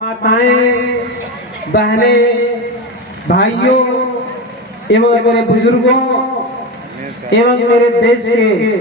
माताएं, बहनें, भाइयों एवं मेरे बुजुर्गों एवं मेरे देश के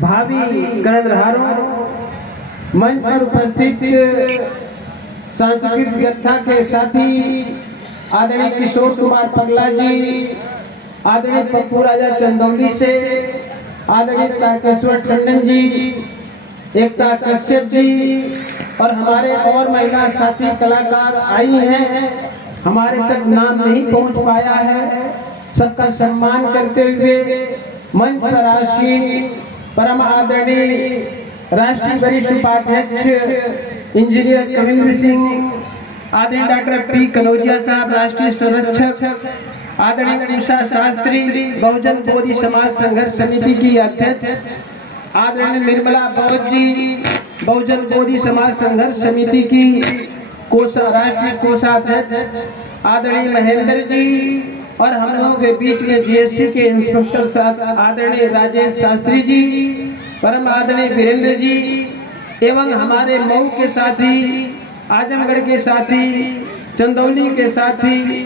भावी कर्णधारों, मंच पर उपस्थित सांस्कृतिक जत्था के साथी आदरणीय किशोर कुमार पगला जी, आदरणीय पप्पू राजा चंदौली से, आदरणीय तारकेश्वर टंडन जी, एकता कश्यप जी और हमारे और महिला साथी कलाकार आई हैं। हमारे तक नाम नहीं पहुंच पाया है। सबका सम्मान करते हुए मंच पर राष्ट्रीय परम आदरणीय राष्ट्रीय वरिष्ठ उपाध्यक्ष इंजीनियर कविंद्र सिंह, आदरणीय डॉक्टर पी कनौजिया साहब राष्ट्रीय संरक्षक, आदरणीय उषा शास्त्री बहुजन बोधि समाज संघर्ष समिति की अध्यक्ष, आदरणीय निर्मला बौद्ध जी बहुजन बोधि समाज संघर्ष समिति की राष्ट्रीय कोषाध्यक्ष, आदरणीय महेंद्र जी और हम लोगों के बीच में जीएसटी के इंस्पेक्टर आदरणीय राजेश शास्त्री जी, परम आदरणीय वीरेंद्र जी एवं हमारे मऊ के साथी, आजमगढ़ के साथी, चंदौली के साथी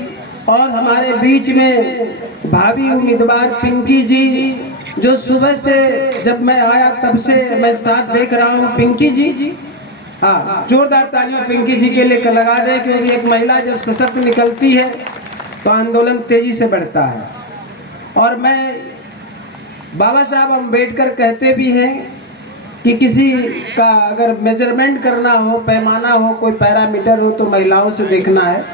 और हमारे बीच में भावी उम्मीदवार पिंकी जी, जो सुबह से जब मैं आया तब से मैं साथ देख रहा हूँ। पिंकी जी, हाँ, जोरदार तालियां पिंकी जी के लिए लगा दें, क्योंकि एक महिला जब सशक्त निकलती है तो आंदोलन तेजी से बढ़ता है। और मैं बाबा साहब अम्बेडकर कहते भी हैं कि किसी का अगर मेजरमेंट करना हो, पैमाना हो, कोई पैरामीटर हो तो महिलाओं से देखना है।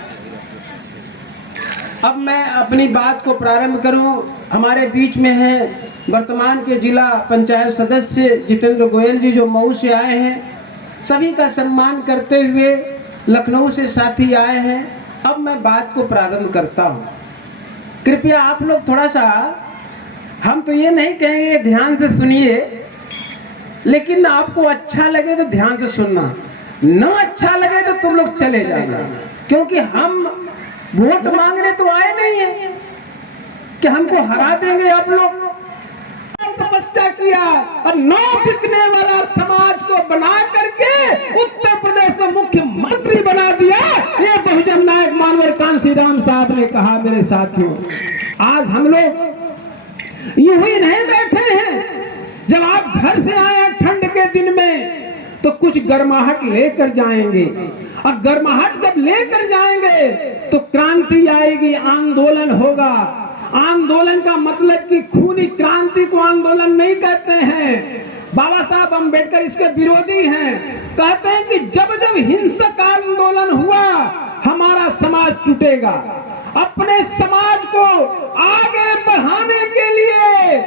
अब मैं अपनी बात को प्रारंभ करूं। हमारे बीच में हैं वर्तमान के जिला पंचायत सदस्य जितेंद्र गोयल जी, जो मऊ से आए हैं। सभी का सम्मान करते हुए लखनऊ से साथी आए हैं। अब मैं बात को प्रारंभ करता हूं। कृपया आप लोग थोड़ा सा, हम तो ये नहीं कहेंगे ध्यान से सुनिए, लेकिन आपको अच्छा लगे तो ध्यान से सुनना, न अच्छा लगे तो तुम लोग चले जाना, क्योंकि हम वोट मांगने तो आए नहीं है कि हमको हरा देंगे आप लोग। तपस्या किया और नौ बिकने वाला समाज को बना करके उत्तर प्रदेश में मुख्यमंत्री बना दिया। ये बहुजन नायक मानवर कांसी राम साहब ने कहा। मेरे साथियों, आज हम लोग यूं ही नहीं बैठे हैं। जब आप घर से आए ठंड के दिन में तो कुछ गर्माहट लेकर जाएंगे, और गर्माहट जब लेकर जाएंगे तो क्रांति आएगी, आंदोलन होगा। आंदोलन का मतलब कि खूनी क्रांति को आंदोलन नहीं कहते हैं। बाबा साहब अम्बेडकर इसके विरोधी हैं। कहते हैं कि जब जब हिंसक आंदोलन हुआ हमारा समाज टूटेगा। अपने समाज को आगे बढ़ाने के लिए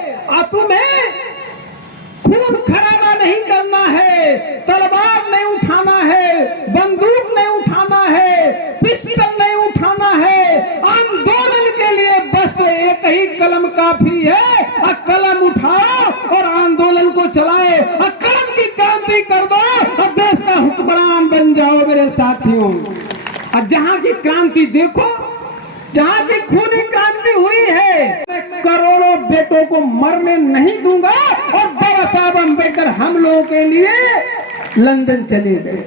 तुम्हें खून खराबा नहीं करना है, तलवार नहीं उठाना है, बंदूक नहीं उठाना है, पिस्टल नहीं उठाना है। आंदोलन के लिए बस एक ही कलम काफी है। कलम उठाओ और आंदोलन को चलाए, कलम की क्रांति कर दो और देश का हुक्मरान बन जाओ। मेरे साथियों, जहां की क्रांति देखो, जहां की खूनी क्रांति हुई है, मैं करोड़ों बेटों को मरने नहीं दूंगा। और बाबा साहब अम्बेडकर हम लोगों के लिए लंदन चले गए।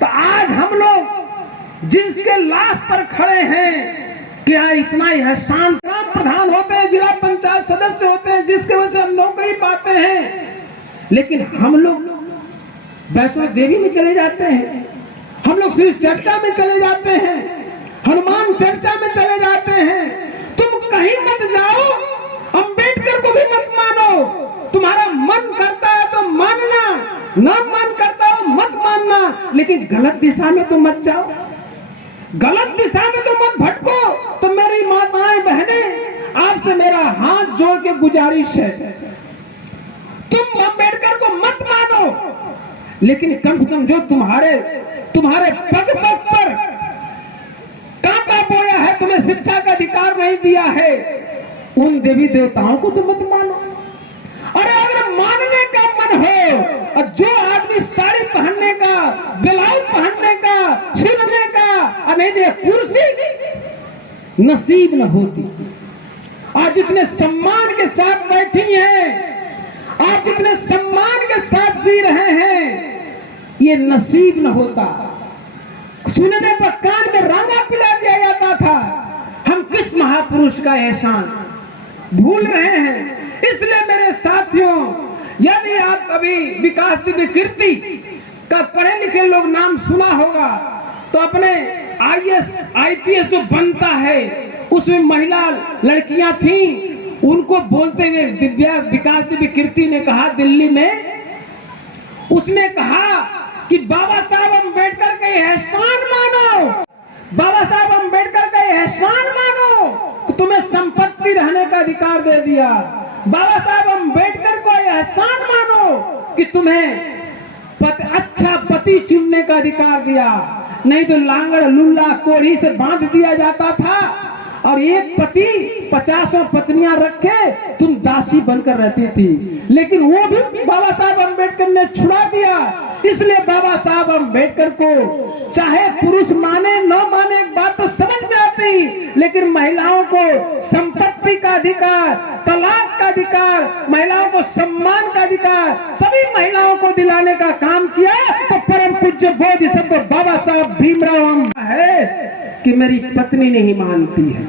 तो आज हम लोग जिसके लाश पर खड़े हैं, क्या इतना एहसान प्रधान होते हैं, जिला पंचायत सदस्य होते हैं, जिसके वजह से हम नौकरी पाते हैं, लेकिन हम लोग वैष्णो देवी में चले जाते हैं, हम लोग शिव चर्चा में चले जाते हैं, हनुमान चर्चा में चले जाते हैं। तुम कहीं मत जाओ, अंबेडकर को भी मत मानो। तुम्हारा मन करता है तो मानना, ना मन करता हो मत मानना, लेकिन गलत दिशा में तो मत जाओ, गलत दिशा में तो मत भटको। तो मेरी माताएं बहनें, आपसे मेरा हाथ जोड़ के गुजारिश है, तुम अंबेडकर को मत मानो, लेकिन कम से कम जो तुम्हारे पग पग पर कांटा बोया है, तुम्हें शिक्षा का अधिकार नहीं दिया है, उन देवी देवताओं को तो मत मानो। अरे अगर मानने का मन हो, और जो आदमी साड़ी पहनने का, ब्लाउज पहनने का, सुनने का, नहीं दे कुर्सी नसीब न होती, आज जितने सम्मान के साथ बैठी हैं, आप जितने सम्मान के साथ जी रहे हैं, ये नसीब न होता। सुनने पर कान में रांगा पिला दिया जाता था। हम किस महापुरुष का एहसान भूल रहे हैं। इसलिए मेरे साथियों, यदि आप अभी विकास दिव्य कीर्ति का पढ़े लिखे लोग नाम सुना होगा, तो अपने IAS IPS जो बनता है उसमें महिला लड़कियां थीं, उनको बोलते हुए दिव्या विकास दिव्य कीर्ति ने कहा दिल्ली में, उसने कहा कि बाबा साहब अम्बेडकर का एहसान मानो, बाबा साहब अम्बेडकर का एहसान मानो कि तुम्हें संपत्ति रहने का अधिकार दे दिया। बाबा साहब अम्बेडकर को एहसान मानो कि तुम्हें अच्छा पति चुनने का अधिकार दिया, नहीं तो लांगड़ लुल्ला कोढ़ी से बांध दिया जाता था और एक पति 50 पत्नियां रखे तुम दासी बनकर रहती थी। लेकिन वो भी बाबा साहब अम्बेडकर ने छुड़ा दिया। इसलिए बाबा साहब अम्बेडकर को चाहे पुरुष माने न माने एक बात तो समझ में आती, लेकिन महिलाओं को संपत्ति का अधिकार, तलाक का अधिकार, महिलाओं को सम्मान का अधिकार, सभी महिलाओं को दिलाने का काम किया। तो परम पूज्य बोधिसत्व बाबा साहब भीमराव है कि मेरी पत्नी नहीं मानती है।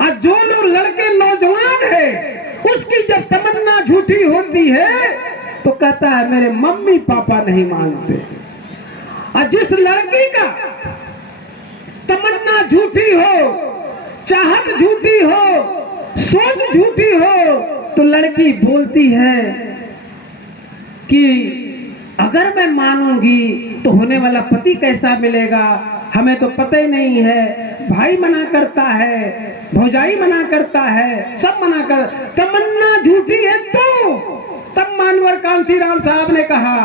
और जो लोग लड़के नौजवान है, उसकी जब तमन्ना झूठी होती है तो कहता है मेरे मम्मी पापा नहीं मानते। और जिस लड़की का तमन्ना झूठी हो, चाहत झूठी हो, सोच झूठी हो, तो लड़की बोलती है कि अगर मैं मानूंगी तो होने वाला पति कैसा मिलेगा, हमें तो पता ही नहीं है। भाई मना करता है, भौजाई मना करता है, सब मना कर, तमन्ना झूठी है। तो तब मानवर कांशीराम साहब ने कहा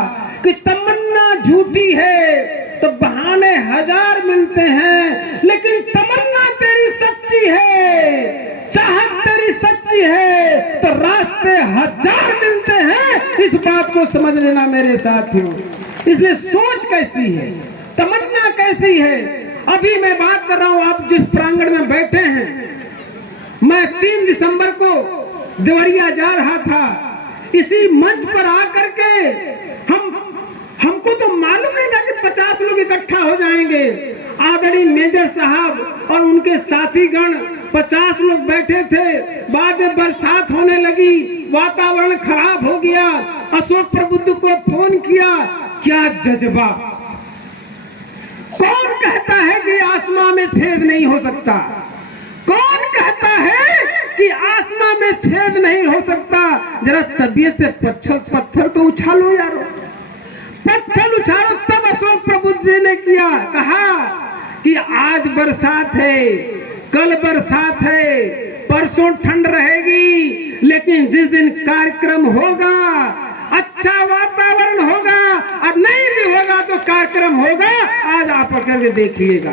कि तमन्ना झूठी है तो बहाने हजार मिलते हैं, लेकिन तमन्ना तेरी सच्ची है, चाहत तेरी सच्ची है तो रास्ते हजार मिलते हैं। इस बात को समझ लेना मेरे साथियों। इसलिए सोच कैसी है, तमन्ना कैसी है। अभी मैं बात कर रहा हूं, आप जिस प्रांगण में बैठे हैं, मैं 3 दिसंबर को देवरिया जा रहा था। इसी मंच पर आकर के हमको तो मालूम नहीं था कि 50 लोग इकट्ठा हो जाएंगे। आदरणीय मेजर साहब और उनके साथीगण 50 लोग बैठे थे। बाद में बरसात होने लगी, वातावरण खराब हो गया। अशोक प्रबुद्ध को फोन किया, क्या जज्बा। कौन कहता है कि आसमां में छेद नहीं हो सकता? कौन कहता है कि आसमां में छेद नहीं हो सकता? जरा तबीयत से पत्थर तो उछालो यारो, पत्थर उछालो। तब अशोक प्रबुद्ध जी ने किया, कहा कि आज बरसात है, कल बरसात है, परसों ठंड रहेगी, लेकिन जिस दिन कार्यक्रम होगा, अच्छा वातावरण होगा और नहीं भी होगा तो कार्यक्रम होगा, आज आप करके देखिएगा।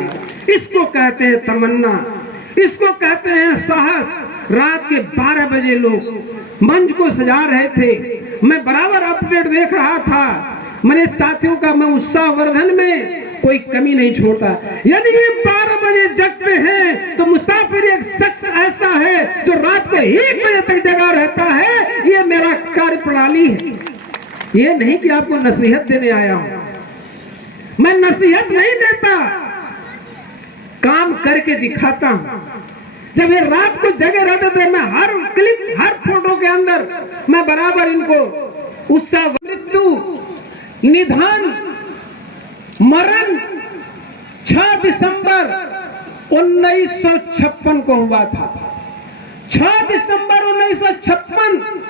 इसको कहते हैं तमन्ना, इसको कहते हैं साहस। रात के 12 बजे लोग मंच को सजा रहे थे। मैं बराबर अपडेट देख रहा था मेरे साथियों का। मैं उत्साहवर्धन में कोई कमी नहीं छोड़ता। यदि ये 12 बजे जगते हैं तो मुसाफिर एक शख्स ऐसा है जो रात को 1 बजे तक जगा रहता है। ये मेरा कार्य प्रणाली है। ये नहीं कि आपको नसीहत देने आया हूं, मैं नसीहत नहीं देता, काम करके दिखाता हूं। जब ये रात को जगे रहते थे, मैं हर क्लिप, हर फोटो के अंदर मैं बराबर इनको उत्साह, मृत्यु, निधन, मरण 6 दिसंबर 1956 को हुआ था। 6 दिसंबर 1956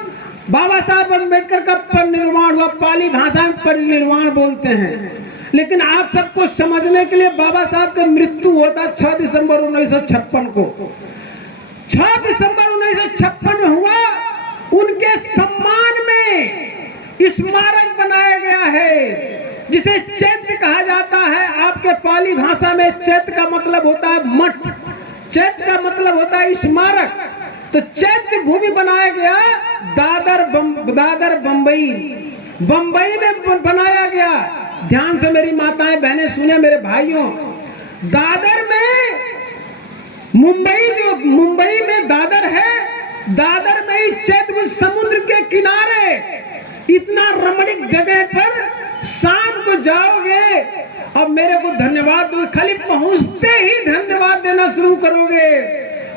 बाबा साहब अम्बेडकर का परिनिर्वाण हुआ। पाली भाषा में परिनिर्वाण बोलते हैं, लेकिन आप सबको समझने के लिए बाबा साहब का मृत्यु होता 6 दिसंबर 1956 को। 6 दिसंबर 1956 में हुआ। उनके सम्मान में स्मारक बनाया गया है, जिसे चैत्य कहा जाता है। आपके पाली भाषा में चैत्य का मतलब होता है मठ, चैत्य का मतलब होता है स्मारक। तो चैत्य भूमि बनाया गया दादर बंबई में बनाया गया। ध्यान से मेरी माताएं बहनें सुने, मेरे भाइयों, दादर में मुंबई में दादर है। दादर में ही चैत्य समुद्र के किनारे इतना रमणीक जगह पर शाम को जाओगे अब मेरे को धन्यवाद दो, खाली पहुंचते ही धन्यवाद देना शुरू करोगे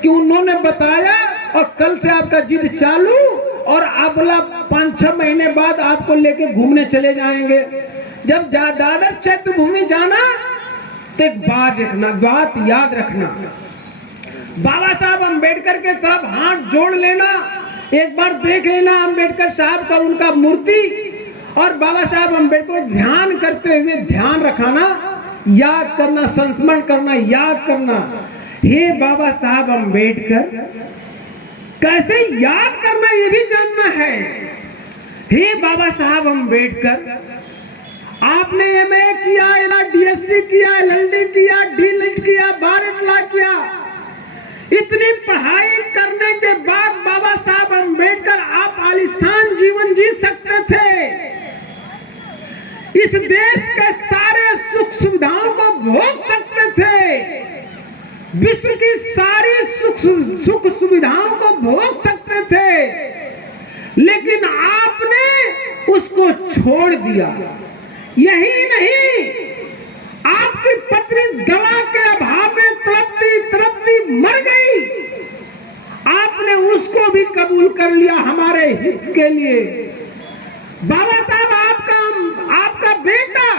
कि उन्होंने बताया और कल से आपका जिद चालू और अगला 5-6 महीने बाद आपको लेके घूमने चले जाएंगे। जब दादर चैत्य भूमि जाना तो एक बात याद रखना, बाबा साहब अंबेडकर के तरफ हाथ जोड़ लेना, एक बार देख लेना अंबेडकर साहब का उनका मूर्ति और बाबा साहब अंबेडकर ध्यान करते हुए ध्यान रखाना, याद करना, संस्मरण करना, याद करना, हे बाबा साहब अंबेडकर। कैसे याद करना ये भी जानना है। हे बाबा साहब अंबेडकर, आपने एमए किया, डीएससी किया, एलएलडी किया, डीलिट किया, बारट लॉ किया, इतनी पढ़ाई करने के बाद बाबा साहब अंबेडकर आप आलीशान जीवन जी सकते थे, इस देश के सारे सुख सुविधाओं को भोग सकते थे, विश्व की सारी सुख सुविधाओं को भोग सकते थे, लेकिन आपने उसको छोड़ दिया। यही नहीं, आपकी पत्नी दवा के अभाव में तड़पती तड़पती मर गई, आपने उसको भी कबूल कर लिया हमारे हित के लिए। बाबा साहब आपका बेटा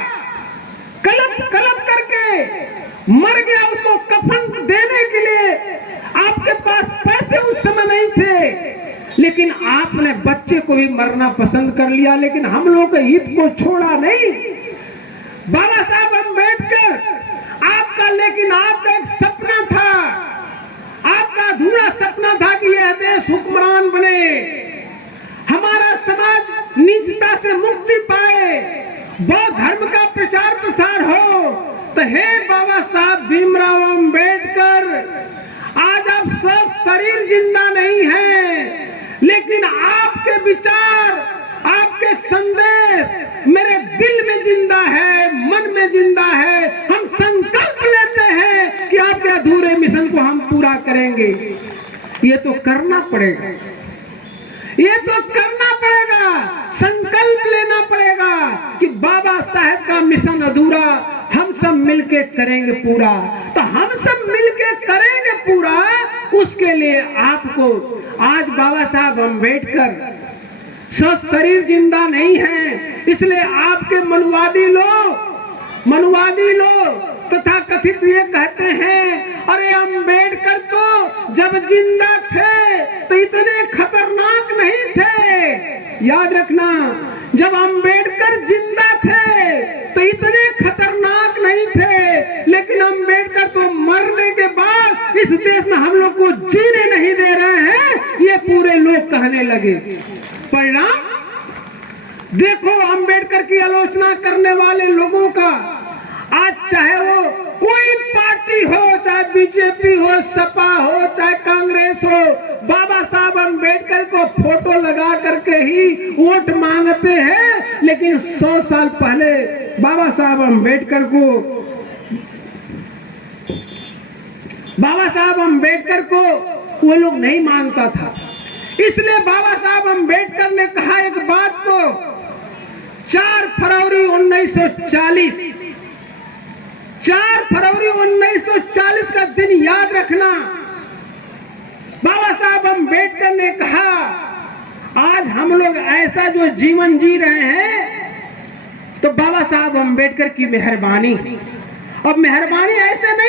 कलप करके मर गया, उसको कफन देने के लिए आपके पास पैसे उस समय नहीं थे, लेकिन आपने बच्चे को भी मरना पसंद कर लिया, लेकिन हम लोग के हित को छोड़ा नहीं। बाबा साहब अंबेडकर आपका, लेकिन आपका एक सपना था, आपका अधूरा सपना था कि यह देश हुक्मरान बने, हमारा समाज नीचता से मुक्ति पाए, बौद्ध धर्म का प्रचार प्रसार हो। तो हे बाबा साहब भीमराव अंबेडकर, आज आप शरीर जिंदा नहीं है, लेकिन आपके विचार, आपके संदेश मेरे दिल में जिंदा है, मन में जिंदा है। हम संकल्प लेते हैं कि आपके अधूरे मिशन को हम पूरा करेंगे। ये तो करना पड़ेगा, ये तो करना पड़ेगा, संकल्प लेना पड़ेगा कि बाबा साहब का मिशन अधूरा हम सब मिलके करेंगे पूरा। तो हम सब मिलके करेंगे पूरा, उसके लिए आपको आज बाबा साहब अंबेडकर शरीर जिंदा नहीं है, इसलिए आपके मनुवादी लोग तथा कथित ये कहते हैं, अरे अंबेडकर तो जब जिंदा थे तो इतने खतरनाक नहीं थे। याद रखना, जब अंबेडकर जिंदा थे तो इतने खतरनाक नहीं थे, लेकिन अंबेडकर तो मरने के बाद इस देश में हम लोग को जीने नहीं दे रहे हैं, ये पूरे लोग कहने लगे। परिणाम देखो, अंबेडकर की आलोचना करने वाले लोगों का आज चाहे वो कोई पार्टी हो, चाहे बीजेपी हो, सपा हो, चाहे कांग्रेस हो, बाबा साहब अंबेडकर को फोटो लगा करके ही वोट मांगते हैं, लेकिन 100 साल पहले बाबा साहब अंबेडकर को वो लोग नहीं मानता था। इसलिए बाबा साहब अंबेडकर ने कहा एक बात को, 4 फरवरी 1940 का दिन याद रखना। बाबा साहब अंबेडकर ने कहा, आज हम लोग ऐसा जो जीवन जी रहे हैं तो बाबा साहब अंबेडकर की मेहरबानी। अब मेहरबानी ऐसे नहीं